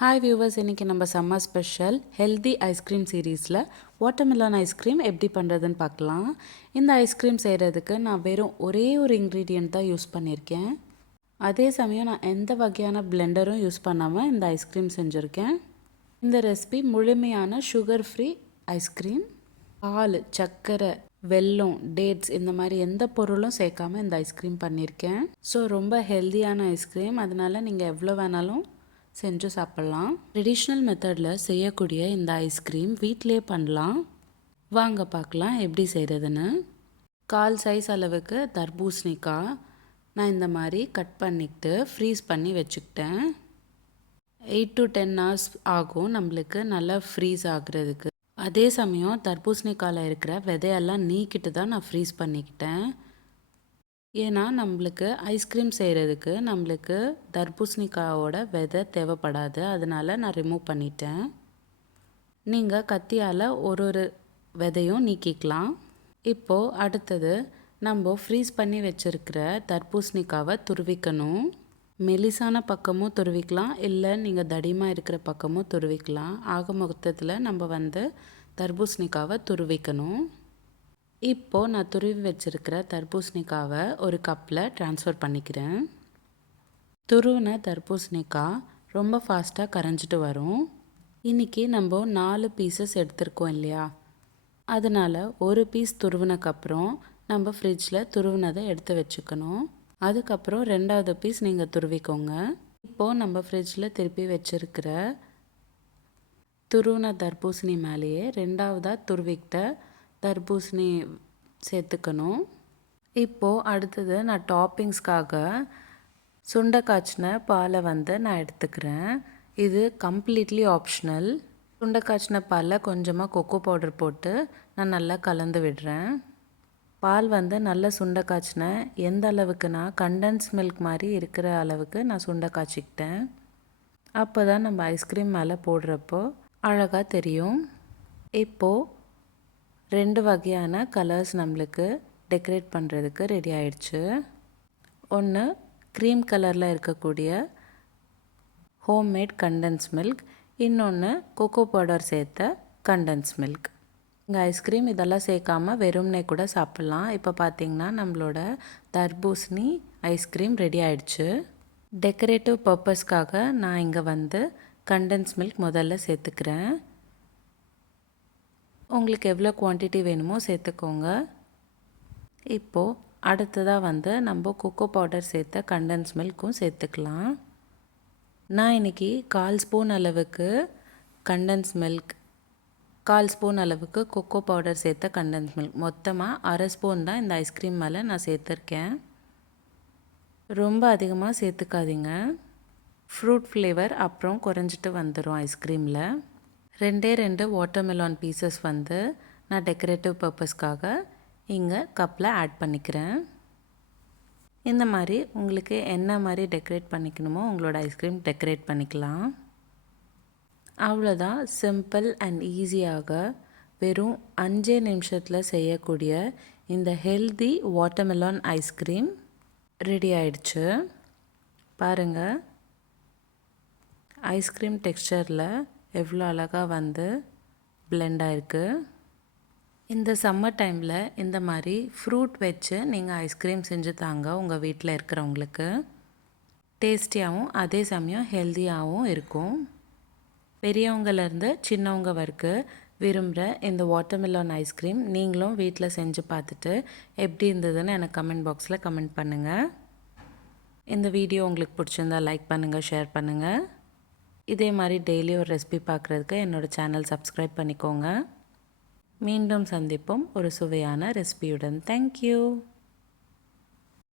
Hi viewers, இன்றைக்கி நம்ம summer special healthy ice cream சீரீஸில் வாட்டர்மெலன் ஐஸ்கிரீம் எப்படி பண்ணுறதுன்னு பார்க்கலாம். இந்த ஐஸ்கிரீம் செய்கிறதுக்கு நான் வெறும் ஒரே ஒரு இன்க்ரீடியண்ட் தான் யூஸ் பண்ணியிருக்கேன். அதே சமயம் நான் எந்த வகையான பிளெண்டரும் யூஸ் பண்ணாமல் இந்த ஐஸ்கிரீம் செஞ்சுருக்கேன். இந்த ரெசிபி முழுமையான சுகர் ஃப்ரீ ஐஸ்கிரீம். பால், சர்க்கரை, வெல்லம், டேட்ஸ் இந்த மாதிரி எந்த பொருளும் சேர்க்காமல் இந்த ஐஸ்கிரீம் பண்ணியிருக்கேன். ஸோ ரொம்ப ஹெல்தியான ஐஸ்கிரீம், அதனால் நீங்கள் எவ்வளோ வேணாலும் செஞ்சு சாப்பிட்லாம். ட்ரெடிஷ்னல் மெத்தடில் செய்யக்கூடிய இந்த ஐஸ்கிரீம் வீட்டிலே பண்ணலாம். வாங்க பார்க்கலாம் எப்படி செய்கிறதுன்னு. 1/4 சைஸ் அளவுக்கு தர்பூசணிக்காய் நான் இந்த மாதிரி கட் பண்ணிக்கிட்டு ஃப்ரீஸ் பண்ணி வச்சுக்கிட்டேன். 8 to 10 hours ஆகும் நம்மளுக்கு நல்லா ஃப்ரீஸ் ஆகுறதுக்கு. அதே சமயம் தர்பூசணிக்காயில் இருக்கிற விதையெல்லாம் நீக்கிட்டு தான் நான் ஃப்ரீஸ் பண்ணிக்கிட்டேன். ஏன்னா நம்மளுக்கு ஐஸ்கிரீம் செய்கிறதுக்கு நம்மளுக்கு தர்பூசணிக்காயோட விதை தேவைப்படாது, அதனால் நான் ரிமூவ் பண்ணிட்டேன். நீங்கள் கத்தியால் ஒரு விதையும் நீக்கிக்கலாம். இப்போது அடுத்தது நம்ம ஃப்ரீஸ் பண்ணி வச்சுருக்கிற தர்பூசணிக்காவை துருவிக்கணும். மெலிசான பக்கமும் துருவிக்கலாம், இல்லை நீங்கள் தடிமாக இருக்கிற பக்கமும் துருவிக்கலாம். ஆக மொத்தத்தில் நம்ம தர்பூசணிக்காவை துருவிக்கணும். இப்போது நான் துருவி வச்சுருக்கிற தர்பூசணிக்காவை ஒரு கப்பில் ட்ரான்ஸ்ஃபர் பண்ணிக்கிறேன். துருவின தர்பூசணிக்காய் ரொம்ப ஃபாஸ்ட்டாக கரைஞ்சிட்டு வரும். இன்றைக்கி நம்ம 4 பீசஸ் எடுத்துருக்கோம் இல்லையா, அதனால் ஒரு பீஸ் துருவினக்கப்புறம் நம்ம ஃப்ரிட்ஜில் துருவினதை எடுத்து வச்சுக்கணும். அதுக்கப்புறம் 2வது பீஸ் நீங்கள் துருவிக்கோங்க. இப்போது நம்ம ஃப்ரிட்ஜில் திருப்பி வச்சுருக்கிற துருவின தர்பூசணி மேலேயே 2வதாக துருவிக்கிட்ட தர்பூசணி சேர்த்துக்கணும். இப்போது அடுத்தது நான் டாப்பிங்ஸ்க்காக சுண்டை காய்ச்சின பாலை நான் எடுத்துக்கிறேன். இது கம்ப்ளீட்லி ஆப்ஷனல். சுண்டை காய்ச்சின பாலில் கொஞ்சமாக கொக்கோ பவுடர் போட்டு நான் நல்லா கலந்து விடுறேன். பால் நல்லா சுண்டை காய்ச்சினேன். எந்த அளவுக்குனா கண்டன்ஸ் மில்க் மாதிரி இருக்கிற அளவுக்கு நான் சுண்டை காய்ச்சிக்கிட்டேன். அப்போ தான் நம்ம ஐஸ்கிரீம் மேலே போடுறப்போ அழகாக தெரியும். இப்போது 2 வகையான கலர்ஸ் நம்மளுக்கு டெக்கரேட் பண்ணுறதுக்கு ரெடி ஆயிடுச்சு. ஒன்று க்ரீம் கலரில் இருக்கக்கூடிய ஹோம்மேட் கண்டன்ஸ் மில்க், இன்னொன்று கொக்கோ பவுடர் சேர்த்த கண்டன்ஸ் மில்க். இங்கே ஐஸ்கிரீம் இதெல்லாம் சேர்க்காமல் வெறும்னே கூட சாப்பிட்லாம். இப்போ பார்த்திங்கன்னா நம்மளோட தர்பூசணி ஐஸ்கிரீம் ரெடி ஆயிடுச்சு. டெக்கரேட்டிவ் பர்பஸ்க்காக நான் இங்கே கண்டன்ஸ் மில்க் முதல்ல சேர்த்துக்கிறேன். உங்களுக்கு எவ்வளோ குவான்டிட்டி வேணுமோ சேர்த்துக்கோங்க. இப்போது அடுத்ததாக நம்ம கொக்கோ பவுடர் சேர்த்த கண்டன்ஸ் மில்க்கும் சேர்த்துக்கலாம். நான் இன்றைக்கி 1/4 ஸ்பூன் அளவுக்கு கண்டன்ஸ் மில்க், 1/4 ஸ்பூன் அளவுக்கு கொக்கோ பவுடர் சேர்த்த கண்டன்ஸ் மில்க், மொத்தமாக 1/2 ஸ்பூன் தான் இந்த ஐஸ்கிரீம் மேலே நான் சேர்த்துருக்கேன். ரொம்ப அதிகமாக சேர்த்துக்காதீங்க. ஃப்ரூட் ஃப்ளேவர் அப்புறம் குறைஞ்சிட்டு வந்துடும் ஐஸ்கிரீமில். 2 வாட்டர்மெலான் பீசஸ் நான் டெக்கரேட்டிவ் பர்பஸ்க்காக இங்கே கப்பில் ஆட் பண்ணிக்கிறேன். இந்த மாதிரி உங்களுக்கு என்ன மாதிரி டெக்கரேட் பண்ணிக்கணுமோ உங்களோட ஐஸ்கிரீம் டெக்கரேட் பண்ணிக்கலாம். அவ்வளோதான், சிம்பிள் அண்ட் ஈஸியாக வெறும் 5 நிமிஷத்தில் செய்யக்கூடிய இந்த ஹெல்தி வாட்டர்மெலான் ஐஸ்கிரீம் ரெடி ஆயிடுச்சு. பாருங்கள், ஐஸ்கிரீம் டெக்ஸ்சரில் எவ்வளோ அழகாக பிளெண்ட் ஆகிருக்கு. இந்த சம்மர் டைமில் இந்த மாதிரி ஃப்ரூட் வச்சு நீங்கள் ஐஸ்கிரீம் செஞ்சு தாங்க உங்கள் வீட்டில் இருக்கிறவங்களுக்கு. டேஸ்டியாகவும் அதே சமயம் ஹெல்த்தியாகவும் இருக்கும். பெரியவங்கலேருந்து சின்னவங்க வரைக்கும் விரும்புகிற இந்த வாட்டர்மெலான் ஐஸ்கிரீம் நீங்களும் வீட்டில் செஞ்சு பார்த்துட்டு எப்படி இருந்ததுன்னு எனக்கு கமெண்ட் பாக்ஸில் கமெண்ட் பண்ணுங்கள். இந்த வீடியோ உங்களுக்கு பிடிச்சிருந்தால் லைக் பண்ணுங்கள், ஷேர் பண்ணுங்கள். இதே மாதிரி டெய்லி ஒரு ரெசிபி பார்க்குறதுக்கு என்னோடய சேனல் சப்ஸ்கிரைப் பண்ணிக்கோங்க. மீண்டும் சந்திப்போம் ஒரு சுவையான ரெசிபியுடன். தேங்க்யூ.